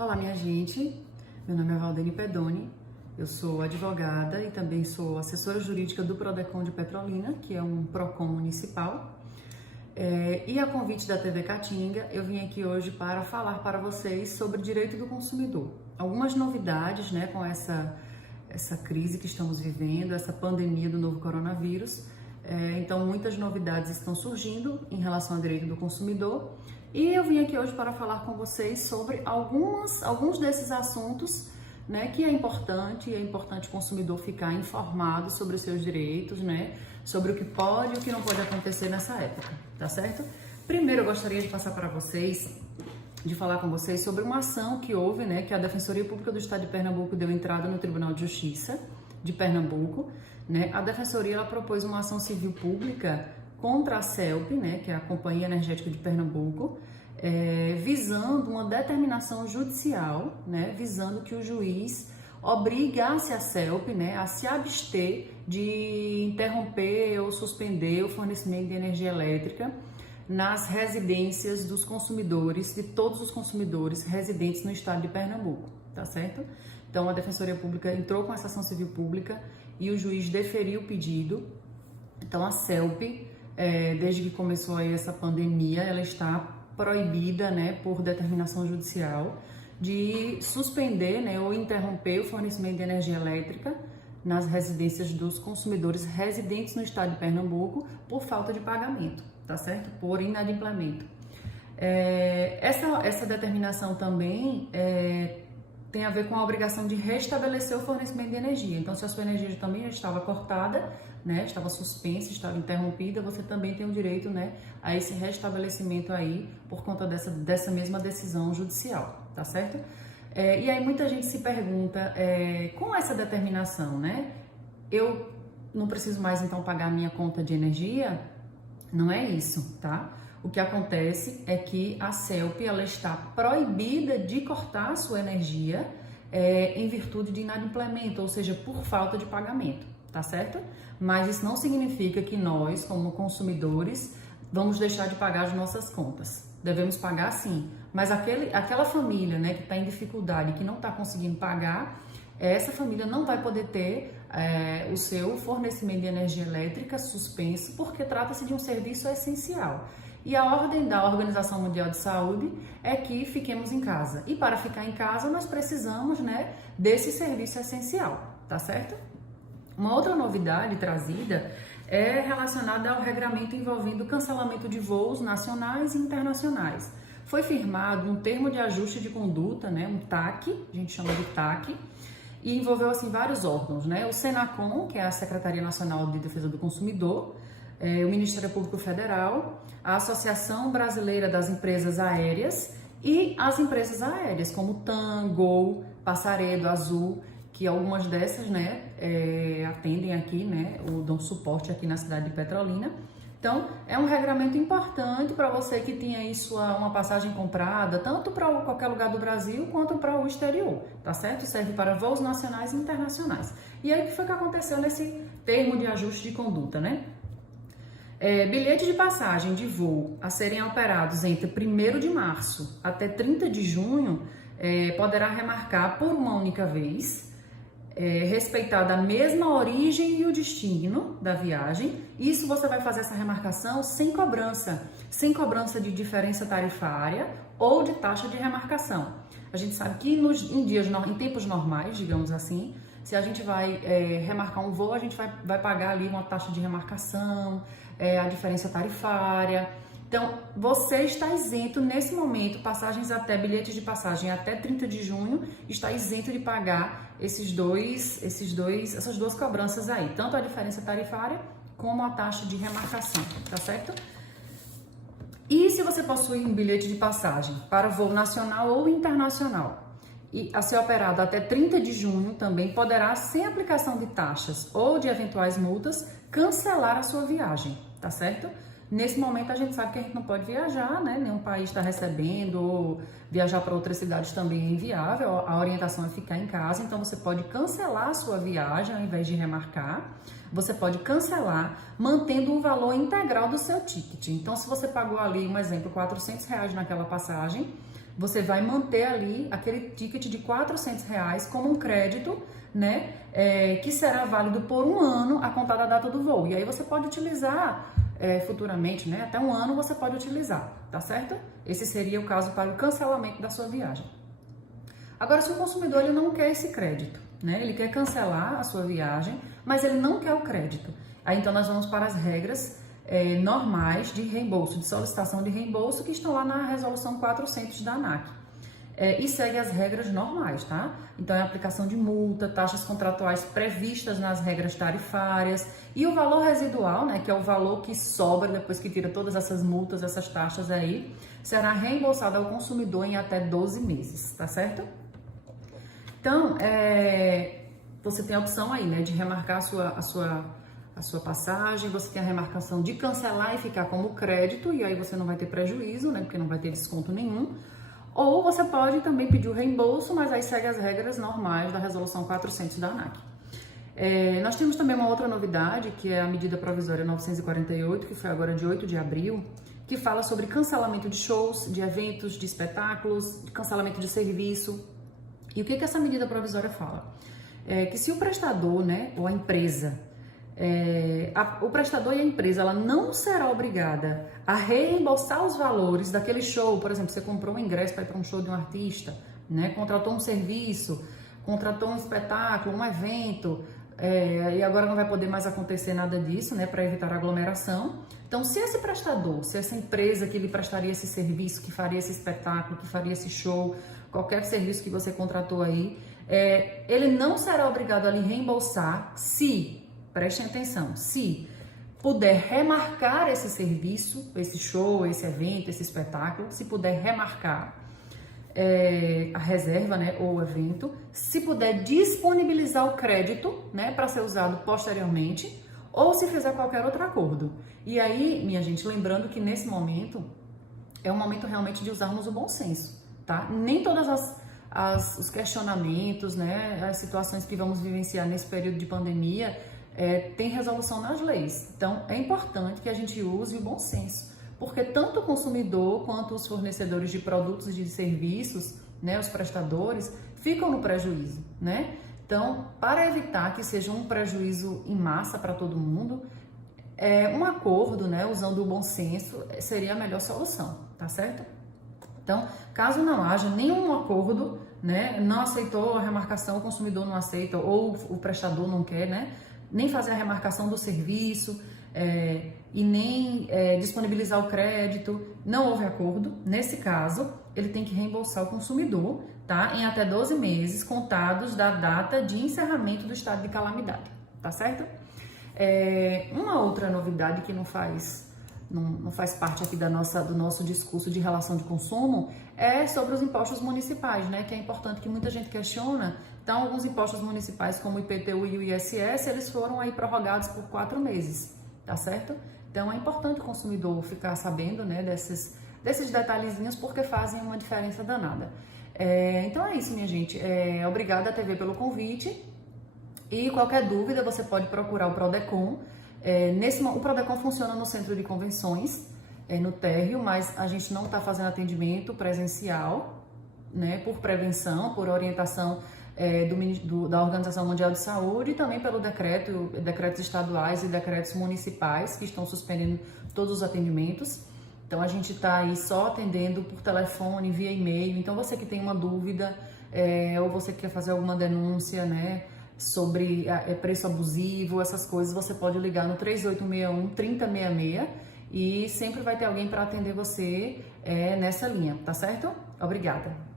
Olá, minha gente. Meu nome é Valdene Pedoni. Eu sou advogada e também sou assessora jurídica do Prodecon de Petrolina, que é um Procon municipal. E a convite da TV Caatinga, eu vim aqui hoje para falar para vocês sobre direito do consumidor. Algumas novidades, né, com essa crise que estamos vivendo, essa pandemia do novo coronavírus. Então, muitas novidades estão surgindo em relação ao direito do consumidor. E eu vim aqui hoje para falar com vocês sobre alguns desses assuntos, né, que é importante o consumidor ficar informado sobre os seus direitos, né, sobre o que pode e o que não pode acontecer nessa época, tá certo? Primeiro, eu gostaria de passar para vocês, de falar com vocês sobre uma ação que houve, né, que a Defensoria Pública do Estado de Pernambuco deu entrada no Tribunal de Justiça de Pernambuco, né? A Defensoria ela propôs uma ação civil pública contra a CELP, né, que é a Companhia Energética de Pernambuco, visando uma determinação judicial, né, visando que o juiz obrigasse a CELP, né, a se abster de interromper ou suspender o fornecimento de energia elétrica nas residências dos consumidores, de todos os consumidores residentes no estado de Pernambuco, tá certo? Então, a Defensoria Pública entrou com essa ação civil pública e o juiz deferiu o pedido. Então, a CELP, desde que começou aí essa pandemia, ela está proibida, né, por determinação judicial, de suspender, né, ou interromper o fornecimento de energia elétrica nas residências dos consumidores residentes no estado de Pernambuco por falta de pagamento, tá certo? Por inadimplemento. Essa determinação também tem a ver com a obrigação de restabelecer o fornecimento de energia. Então, se a sua energia também já estava cortada, né, estava suspensa, estava interrompida, você também tem o direito, né, a esse restabelecimento aí por conta dessa mesma decisão judicial, tá certo? E aí muita gente se pergunta, com essa determinação, né, eu não preciso mais então pagar a minha conta de energia? Não é isso, tá? O que acontece é que a CELP ela está proibida de cortar a sua energia em virtude de inadimplemento, ou seja, por falta de pagamento, tá certo? Mas isso não significa que nós, como consumidores, vamos deixar de pagar as nossas contas. Devemos pagar sim, mas aquela família, né, que está em dificuldade, que não está conseguindo pagar, essa família não vai poder ter o seu fornecimento de energia elétrica suspenso, porque trata-se de um serviço essencial. E a ordem da Organização Mundial de Saúde é que fiquemos em casa. E para ficar em casa, nós precisamos, né, desse serviço essencial, tá certo? Uma outra novidade trazida é relacionada ao regramento envolvendo o cancelamento de voos nacionais e internacionais. Foi firmado um termo de ajuste de conduta, né, um TAC, a gente chama de TAC, e envolveu assim vários órgãos, né? O Senacom, que é a Secretaria Nacional de Defesa do Consumidor, o Ministério Público Federal, a Associação Brasileira das Empresas Aéreas e as empresas aéreas, como TAM, Gol, Passaredo, Azul, que algumas dessas, né, atendem aqui, né, dão suporte aqui na cidade de Petrolina. Então, é um regramento importante para você que tinha aí uma passagem comprada, tanto para qualquer lugar do Brasil quanto para o exterior, tá certo? Serve para voos nacionais e internacionais. E aí, o que foi que aconteceu nesse termo de ajuste de conduta, né? Bilhete de passagem de voo a serem operados entre 1º de março até 30 de junho poderá remarcar por uma única vez, respeitada a mesma origem e o destino da viagem. Isso você vai fazer essa remarcação sem cobrança de diferença tarifária ou de taxa de remarcação. A gente sabe que em tempos normais, digamos assim, se a gente vai remarcar um voo, a gente vai pagar ali uma taxa de remarcação, a diferença tarifária. Então, você está isento nesse momento, bilhetes de passagem até 30 de junho, está isento de pagar essas duas cobranças aí, tanto a diferença tarifária como a taxa de remarcação, tá certo? E se você possui um bilhete de passagem para voo nacional ou internacional, e a ser operado até 30 de junho também poderá, sem aplicação de taxas ou de eventuais multas, cancelar a sua viagem, tá certo? Nesse momento a gente sabe que a gente não pode viajar, né? Nenhum país está recebendo, ou viajar para outras cidades também é inviável, a orientação é ficar em casa, então você pode cancelar a sua viagem ao invés de remarcar. Você pode cancelar mantendo o valor integral do seu ticket. Então, se você pagou ali, um exemplo, R$400 naquela passagem, você vai manter ali aquele ticket de R$ 400 como um crédito, né, que será válido por 1 ano a contar da data do voo. E aí você pode utilizar futuramente, né, até 1 ano você pode utilizar, tá certo? Esse seria o caso para o cancelamento da sua viagem. Agora, se o consumidor ele não quer esse crédito, né, ele quer cancelar a sua viagem, mas ele não quer o crédito, aí então nós vamos para as regras normais de reembolso, de solicitação de reembolso, que estão lá na resolução 400 da ANAC. E segue as regras normais, tá? Então é a aplicação de multa, taxas contratuais previstas nas regras tarifárias e o valor residual, né, que é o valor que sobra depois que tira todas essas multas, essas taxas aí, será reembolsado ao consumidor em até 12 meses, tá certo? Então, você tem a opção aí, né, de remarcar a sua passagem, você tem a remarcação de cancelar e ficar como crédito, e aí você não vai ter prejuízo, né, porque não vai ter desconto nenhum. Ou você pode também pedir o reembolso, mas aí segue as regras normais da resolução 400 da ANAC. Nós temos também uma outra novidade, que é a medida provisória 948, que foi agora de 8 de abril, que fala sobre cancelamento de shows, de eventos, de espetáculos, de cancelamento de serviço. E o que essa medida provisória fala? Que se o prestador, né, ou a empresa, o prestador e a empresa, ela não será obrigada a reembolsar os valores daquele show. Por exemplo, você comprou um ingresso para ir para um show de um artista, né? Contratou um serviço, contratou um espetáculo, um evento, e agora não vai poder mais acontecer nada disso, né? Para evitar aglomeração. Então, se esse prestador, se essa empresa que lhe prestaria esse serviço, que faria esse espetáculo, que faria esse show, qualquer serviço que você contratou aí, ele não será obrigado a lhe reembolsar se, prestem atenção, se puder remarcar esse serviço, esse show, esse evento, esse espetáculo, se puder remarcar a reserva, né, ou o evento, se puder disponibilizar o crédito, né, para ser usado posteriormente, ou se fizer qualquer outro acordo. E aí, minha gente, lembrando que nesse momento é um momento realmente de usarmos o bom senso, tá? Nem todas os questionamentos, né, as situações que vamos vivenciar nesse período de pandemia tem resolução nas leis. Então, é importante que a gente use o bom senso, porque tanto o consumidor quanto os fornecedores de produtos e de serviços, né, os prestadores, ficam no prejuízo, né? Então, para evitar que seja um prejuízo em massa para todo mundo, um acordo, né, usando o bom senso, seria a melhor solução, tá certo? Então, caso não haja nenhum acordo, né, não aceitou a remarcação, o consumidor não aceita, ou o prestador não quer, né, nem fazer a remarcação do serviço e nem disponibilizar o crédito, não houve acordo. Nesse caso, ele tem que reembolsar o consumidor, tá? Em até 12 meses contados da data de encerramento do estado de calamidade, tá certo? Uma outra novidade que não faz parte aqui do nosso discurso de relação de consumo é sobre os impostos municipais, né? Que é importante, que muita gente questiona. Então, alguns impostos municipais, como o IPTU e o ISS, eles foram aí prorrogados por 4 meses, tá certo? Então, é importante o consumidor ficar sabendo, né, desses detalhezinhos, porque fazem uma diferença danada. Então, é isso, minha gente. Obrigada, TV, pelo convite. E qualquer dúvida, você pode procurar o Prodecon. O Prodecon funciona no Centro de Convenções, no térreo, mas a gente não está fazendo atendimento presencial, né, por prevenção, por orientação da Organização Mundial de Saúde, e também pelo decretos estaduais e decretos municipais que estão suspendendo todos os atendimentos. Então, a gente está aí só atendendo por telefone, via e-mail. Então, você que tem uma dúvida ou você que quer fazer alguma denúncia, né, sobre preço abusivo, essas coisas, você pode ligar no 3861-3066 e sempre vai ter alguém para atender você nessa linha, tá certo? Obrigada!